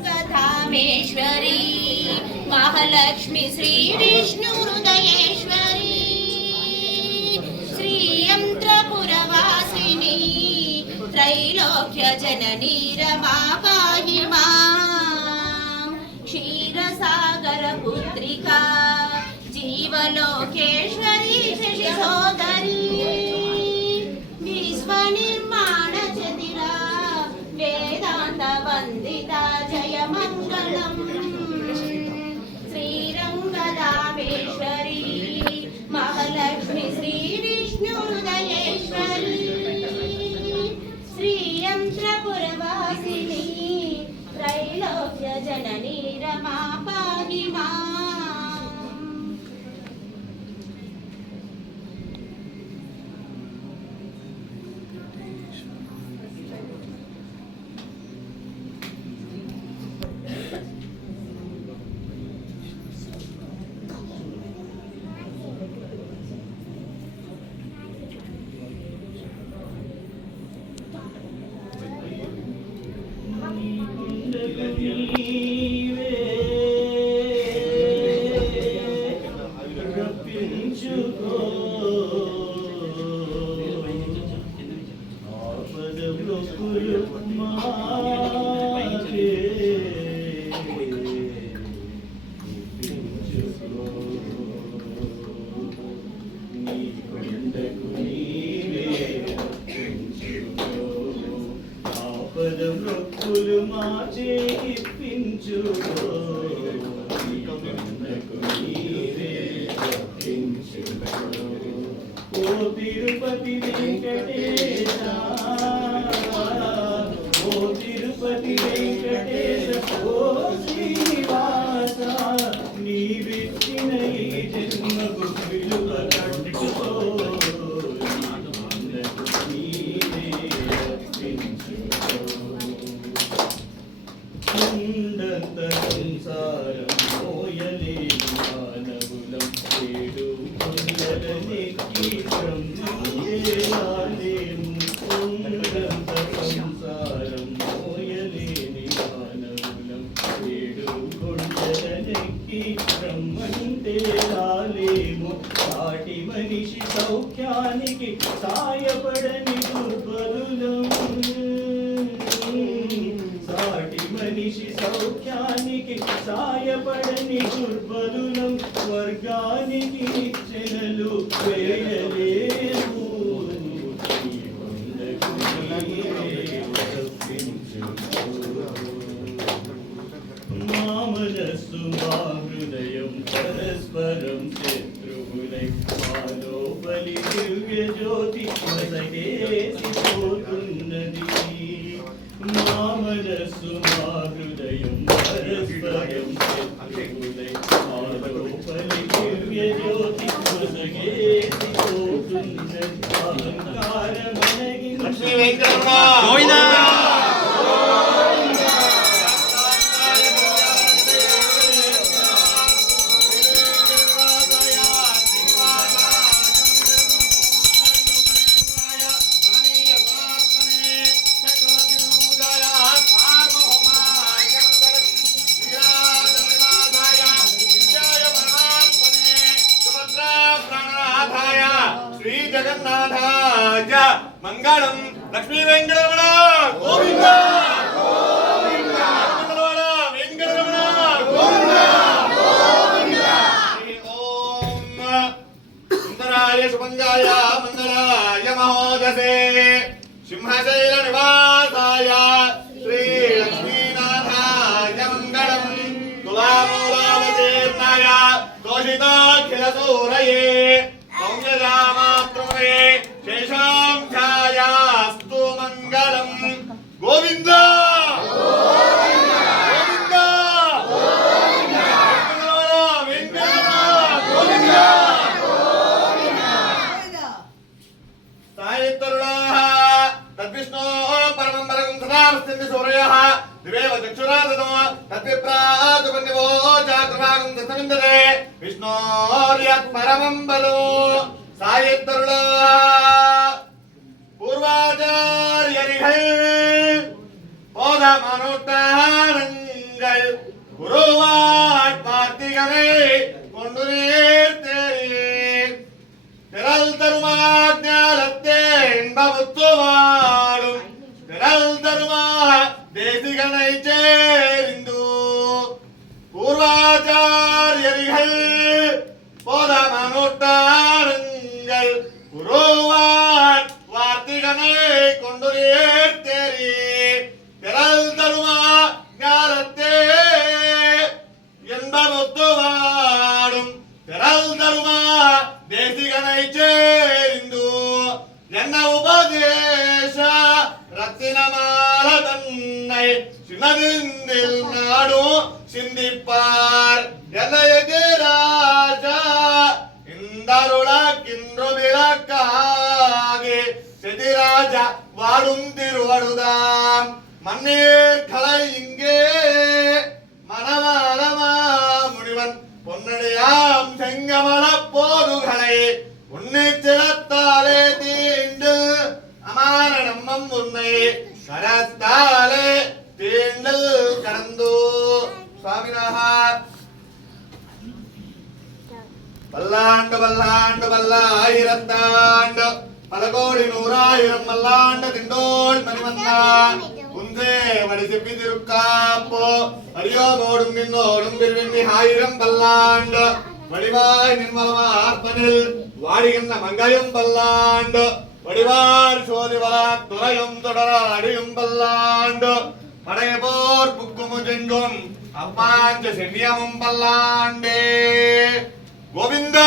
श्रीरङ्गधामेश्वरी महालक्ष्मी श्रीविष्णुहृदयेश्वरी श्रीयन्त्रपुरवासिनी त्रैलोक्यजननी रमा पाहि मां क्षीरसागरपुत्रिका जीवलोकेश्वरी शशिसोदरी विश्वनिर्माणचतिरा वेदान्तवन्दिता जयमङ्गलम् श्रीरङ्गधामेश्वरी महालक्ष्मी श्रीविष्णुहृदयेश्वरी श्रीयन्त्रपुरवासिनी त्रैलोक्यजननी रमा पाहि माम् తిరుపతి వెంకటేశ ఓ తిరుపతి వెంకటేశ ఓ శ్రీవాస నీవిచ్చిన ఈ జన్మకు విలువ కట్టుకో సంసారం మోయలేని మానవులం ఏడు కొండలనెక్కి సంసారం మోయలేని మానవులం ఏడు కొండలనెక్కి బ్రహ్మంటే రాలేము సాటి మనిషి సౌఖ్యానికి సాయపడని దుర్బలులం సాటి మనిషి సౌఖ్యానికి సాయపడని దుర్బలులం వర్గానికి నిచ్చెనలు వేయలేము మా మనస్సు మా హృదయం పరస్పరం శత్రువులై మాలోపలి దివ్య జ్యోతి మసకేసిపోతున్నది మా మనస్సు మా హృదయం పరస్పరం శత్రువులై మాలోపలి దివ్య జ్యోతి మసకేసిపోతున్నది అహంకారమనగి లక్ష్మీ వెంకటరమణ గోవిందా जगन्नाथाय मंगलम लक्ष्मी वेंकटरमण गोविंदा गोविंदा वेंकटरमण गोविंदा गोविंदा ओम सुंदराय सुभंगाय मंगलाय महोदसे सिंहशैल निवासाय श्री लक्ष्मीनाथाय मंगलम तुलामूलावतीर्णाय तोषिताखिल सूरये शेषांख्यायास्तु मंगलम गोविंदा गोविंदा गोविंदा सायितरुणाः तद्विष्णो परमं परं सदावस्थिति सूर्यः दिवेव चक्षुरादतो तद्विप्राजुपन्दिवो चाकृभागं तस्मिन्दरे विष्णोर्यत् परमं बलो सायितरुणाः पूर्वाचार्यरिहै पोधमनुत्तारं ஒத்துவாடும் திரள் தருமா தேசிகனை சேரிந்து பூர்வாச்சாரியர்கள் போதமனுட்டாருங்கள் குருவான் வார்த்திகனை கொண்டு தேரி திரள் தருமா ஞானத்தே என்பதொத்துவாடும் திரள் தருமா தேசிகனை சேரிந்து என்ன உபதேச ரத்தினமால தன்னை சினதிந்தில் நாடும் சிந்திப்பார் என்ன எதிராஜா இந்தருளக்கின்று விளக்காகி செதிராஜா வாடும் திருவடுதாம் மண்ணீர் கலை இங்கே மனமாலமா முனிவன் பொன்னடியாம் செங்கமல போதுகளை உன்னிச்சிடத்தாலே தீண்டு அமான நம்மம் உன்னை கரத்தாலே தீண்டல் கடந்து சுவாமினாக பல்லாண்டு பல்லாண்டு பல்லாயிரத்தாண்டு பல கோடி நூறாயிரம் பல்லாண்டு திண்டோள் மணிவந்தான் உந்தே வடிசிப்பி திருக்காப்போ அடியோமோடும் நின்னோடும் திருவெண்ணி ஆயிரம் பல்லாண்டு வடிவாய் நிர்மலமார்ப்பனில் வாடுகின்ற மங்கையும் பல்லாண்டு வடிவார் சோதிவலா துறையும் தொடர அடியும் பல்லாண்டு படைய போர் புக்குமு செங்கும் அப்பாஞ்ச சென்னியமும் பல்லாண்டே கோவிந்தா